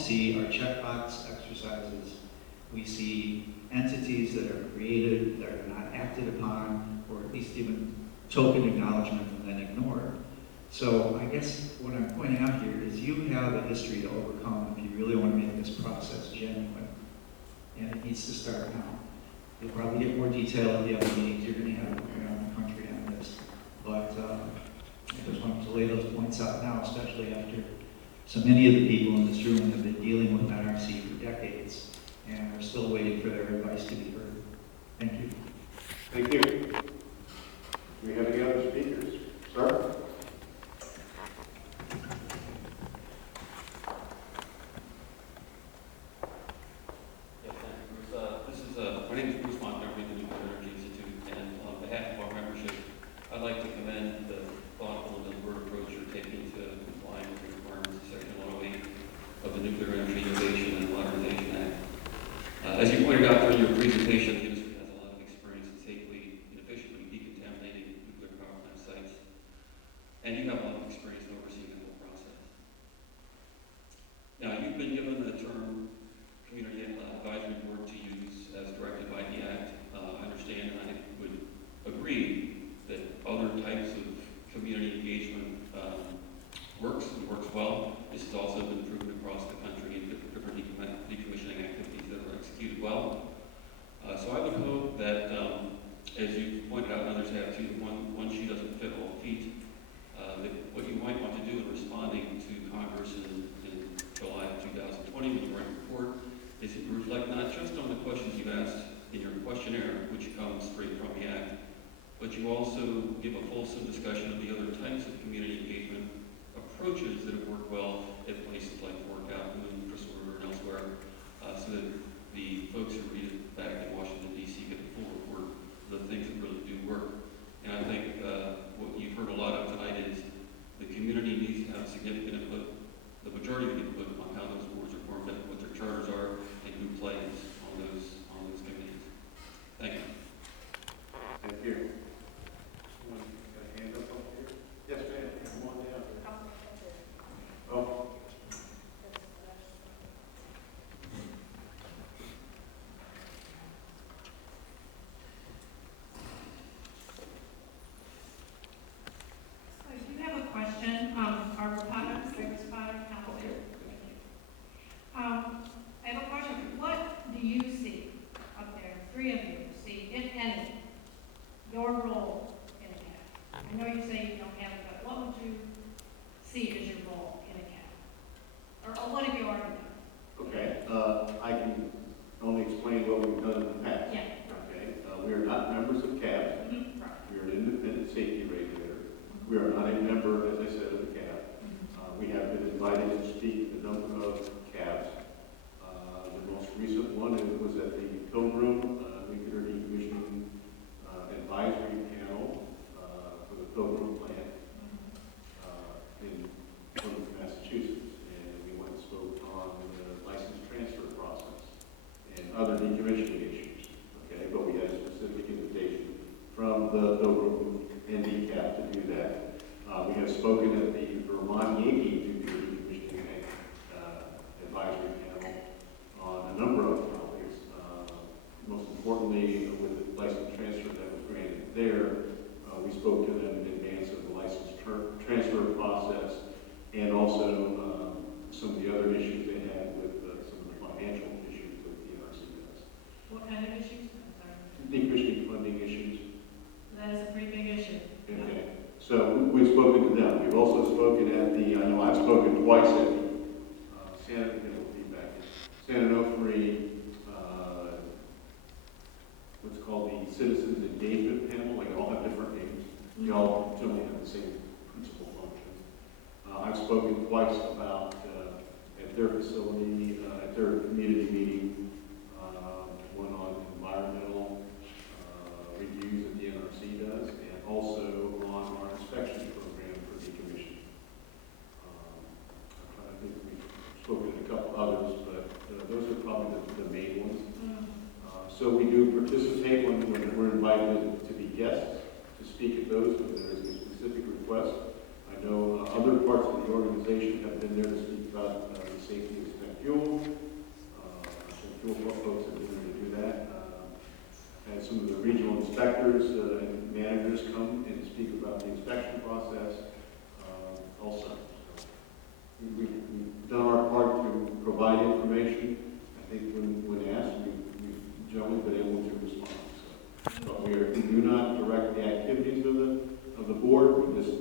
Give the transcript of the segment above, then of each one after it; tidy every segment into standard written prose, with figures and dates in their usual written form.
see are checkbox exercises. We see entities that are created, that are not acted upon, or at least even token acknowledgement and then ignored. So I guess what I'm pointing out here is you have a history to overcome if you really want to make this process genuine. And it needs to start now. You'll probably get more detail at the other meetings you're going to have around the country on this. But I just wanted to lay those points out now, especially after so many of the people in this room have been dealing with NRC for decades and are still waiting for their advice to be heard. Thank you. Thank you. Do we have any other speakers? Sir? My name is Bruce Montgomery, the Nuclear Energy Institute, and on behalf of our membership, I'd like to commend the thoughtful and deliberate approach you're taking to complying with the requirements of Section 108 of the Nuclear Energy Innovation and Modernization Act. As you pointed out during your presentation, the industry has a lot of experience in safely and efficiently decontaminating nuclear power plant sites, and you have a lot of experience in overseeing the whole process. Now, you've been given the term Community Advisory Board to use as directed by the Act. I understand and I would agree that other types of community engagement works and works well. This has also been proven across the country in different decommissioning activities that are executed well. So I would hope that, as you pointed out and others have too, one shoe doesn't fit all feet, that what you might want to do in responding to Congress in July of 2020 when you write a report is to reflect not just on the questions you've asked in your questionnaire, which comes straight from the Act, but you also give a fulsome discussion of the other types of community engagement approaches that have worked well at places like Fort Calhoun, Crystal River, and elsewhere, so that the folks who read it back in Washington, D.C. get the full report of the things that really do work. And I think what you've heard a lot of tonight is the community needs to have significant input, the majority of the input on how those boards are formed, what their charters are, and who plays on those committees. Thank you. Thank you. Someone got a hand up here? Yes, ma'am. Come on down. Oh. I do have a question. Our product, service product, I have a question. What do you see up there, three of you see, if any, your role in a CAB? I know you say you don't have it, but what would you see as your role in a CAB? Or what have you already done? Okay. I can only explain what we've done in the past. Yeah. Okay. We are not members of CAB. Mm-hmm. Right. We are an independent safety regulator. We are not a member, as I said, of the CAB. We have been invited to speak at a number of CABs. The most recent one was at the Pilgrim Nuclear Decommissioning Advisory Panel for the Pilgrim plant in Plymouth, Massachusetts. And we went and spoke on the license transfer process and other decommissioning issues. Okay, but we had a specific invitation from the Pilgrim and DCAP to do that. We have spoken at the Vermont Yankee Nuclear Decommissioning Advisory Panel on a number of topics. Most importantly, with the license transfer that was granted there, we spoke to them in advance of the license transfer process and also some of the other issues they had with some of the financial issues that the NRC does. What kind of issues? I'm sorry. Decommissioning funding issues. That is a pretty big issue. Okay. So we've spoken to them. We've also spoken at the, I know I've spoken twice at San Onofre, what's called the Citizens Engagement Panel. Like, they all have different names. They all generally have the same principal function. I've spoken twice about, at their facility, at their community meeting, one on environmental reviews that the NRC does, and also on our inspection program for decommissioning. I'm trying to think, we've spoken to a couple others, but those are probably the main ones. So we do participate when we're invited to be guests to speak at those when there is a specific request. I know other parts of the organization have been there to speak about the safety of spent fuel. folks that are willing to do that. Had some of the regional inspectors and managers come and speak about the inspection process also. So we've done our part to provide information. I think when asked, we've generally been able to respond. So, but we do not direct the activities of the board. We just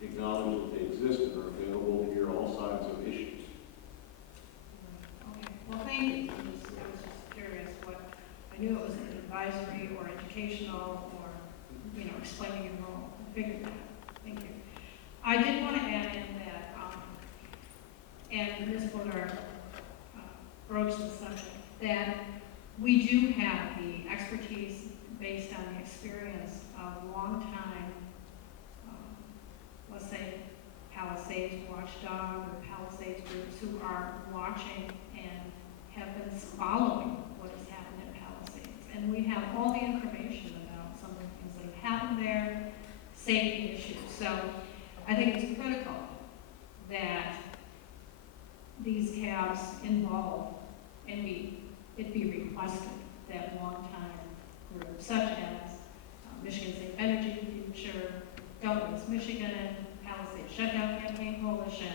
acknowledge that they exist and are available to hear all sides of issues. Okay, well, thank you. I was just curious what, I knew it was an advisory or educational or, explaining your role. I figured that. Thank you. I did want to add in that, and Ms. Fuller broached the subject, that we do have the expertise based on the experience of long-time, let's say, Palisades watchdog or Palisades groups who are watching and have been following what has happened in Palisades. And we have all the information about some of the things that have happened there, safety issues. So I think it's critical that these cabs involve and it be requested that long-time groups such as Michigan Safe Energy Future, Don't Waste Michigan, Palisades Shutdown Campaign Coalition,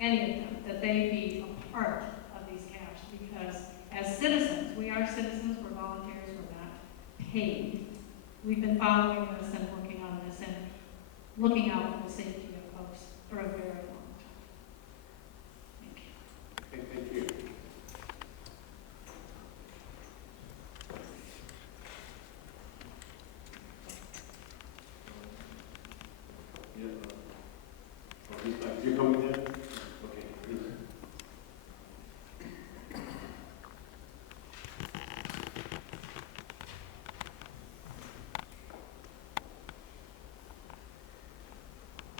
any of them, that they be a part of these cabs, because as citizens, we are citizens, we're volunteers, we're not paid. We've been following this and working on this and looking out for the safety of folks for a very long time. Thank you. Okay, thank you. You're coming in? Okay, please.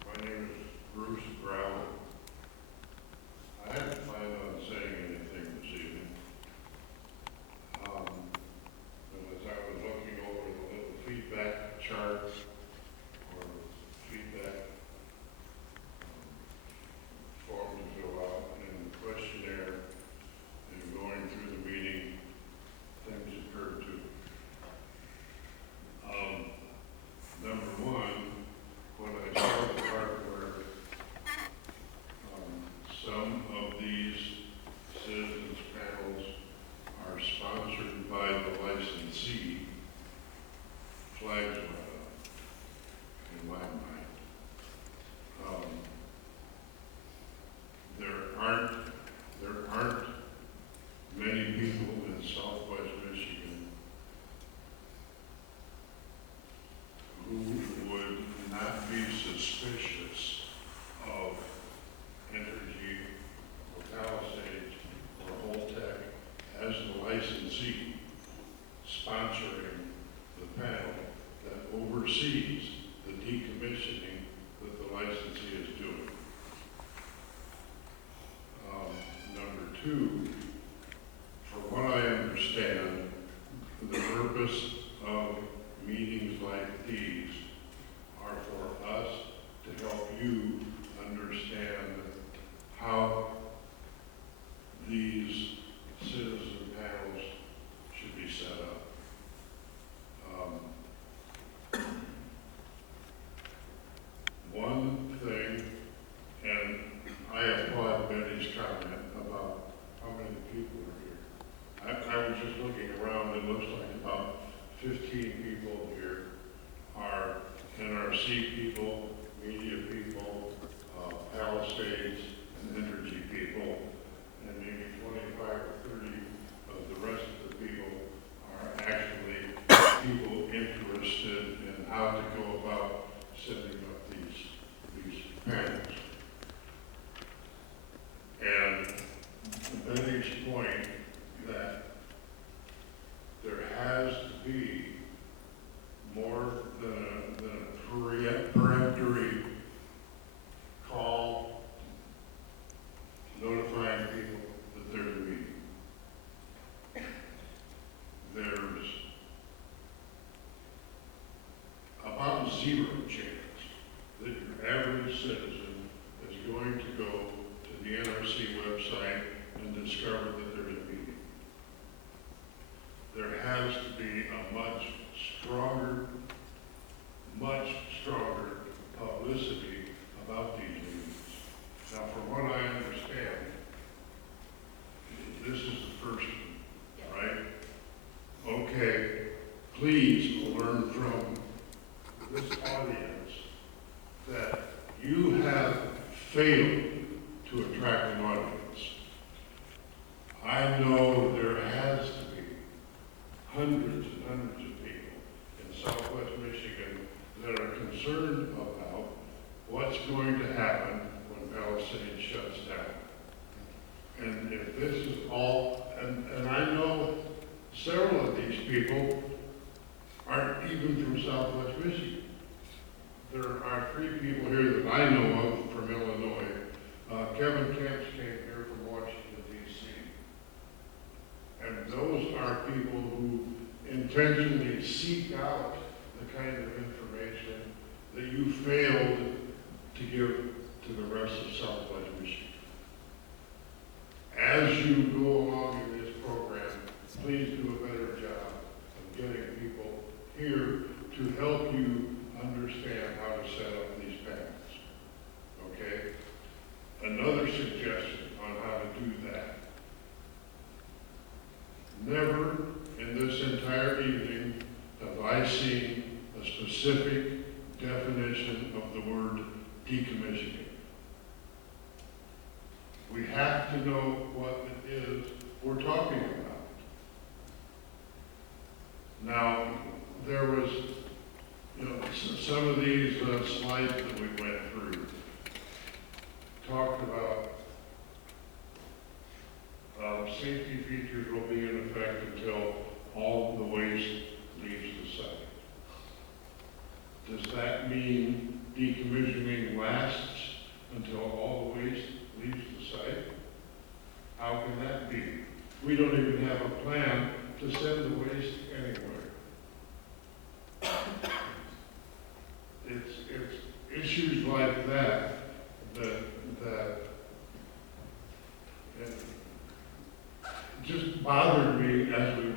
My name is Bruce Brown. I hadn't planned on saying anything this evening. But as I was looking over the little feedback chart or feedback form to fill out and the questionnaire and going through the meeting, things occurred to me. Number one, when I saw the part where some of these citizens panels are sponsored by the licensee, flags went up in my mind. There aren't many people in Southwest Michigan who would not be suspicious of Energy or Palisades or Holtec as the licensee sponsoring the panel that oversees the decommissioning that the licensee is doing. Number two, for what I understand, the purpose of meetings like these are for us to help you understand how these citizen panels should be set up. One thing, and I applaud Betty's comment about how many people are here. I was just looking around, it looks like about 15 people here are NRC people, media people, Palisades, and energy people, and maybe 25 or 30 of the rest of the people are actually people interested in how to go about setting up these panels. And Betty's point that there has to be more than a peremptory call notifying people that there's a meeting. There's about zero chance that your average citizen is going to go to the NRC website and discover that there's a meeting. way to attract an audience. I know there has to be hundreds and hundreds of people in Southwest Michigan that are concerned about what's going to happen when Palisades shuts down. And if this is all, and I know several of these people aren't even from Southwest Michigan. There are 3 people here that I know of from Illinois. Kevin Camps came here from Washington, D.C. And those are people who intentionally seek out the kind of information that you failed to give to the rest of Southwest Michigan. As you go along in this program, please do a better job of getting people here to help you understand how to set up these panels. Okay? Another suggestion on how to do that. Never in this entire evening have I seen a specific definition of the word decommissioning. We have to know what it is we're talking about. Now, there was, some of these slides that we went through talked about safety features will be in effect until all the waste leaves the site. Does that mean decommissioning lasts until all the waste leaves the site? How can that be? We don't even have a plan to send the waste anywhere. It's issues like that just bothered me as we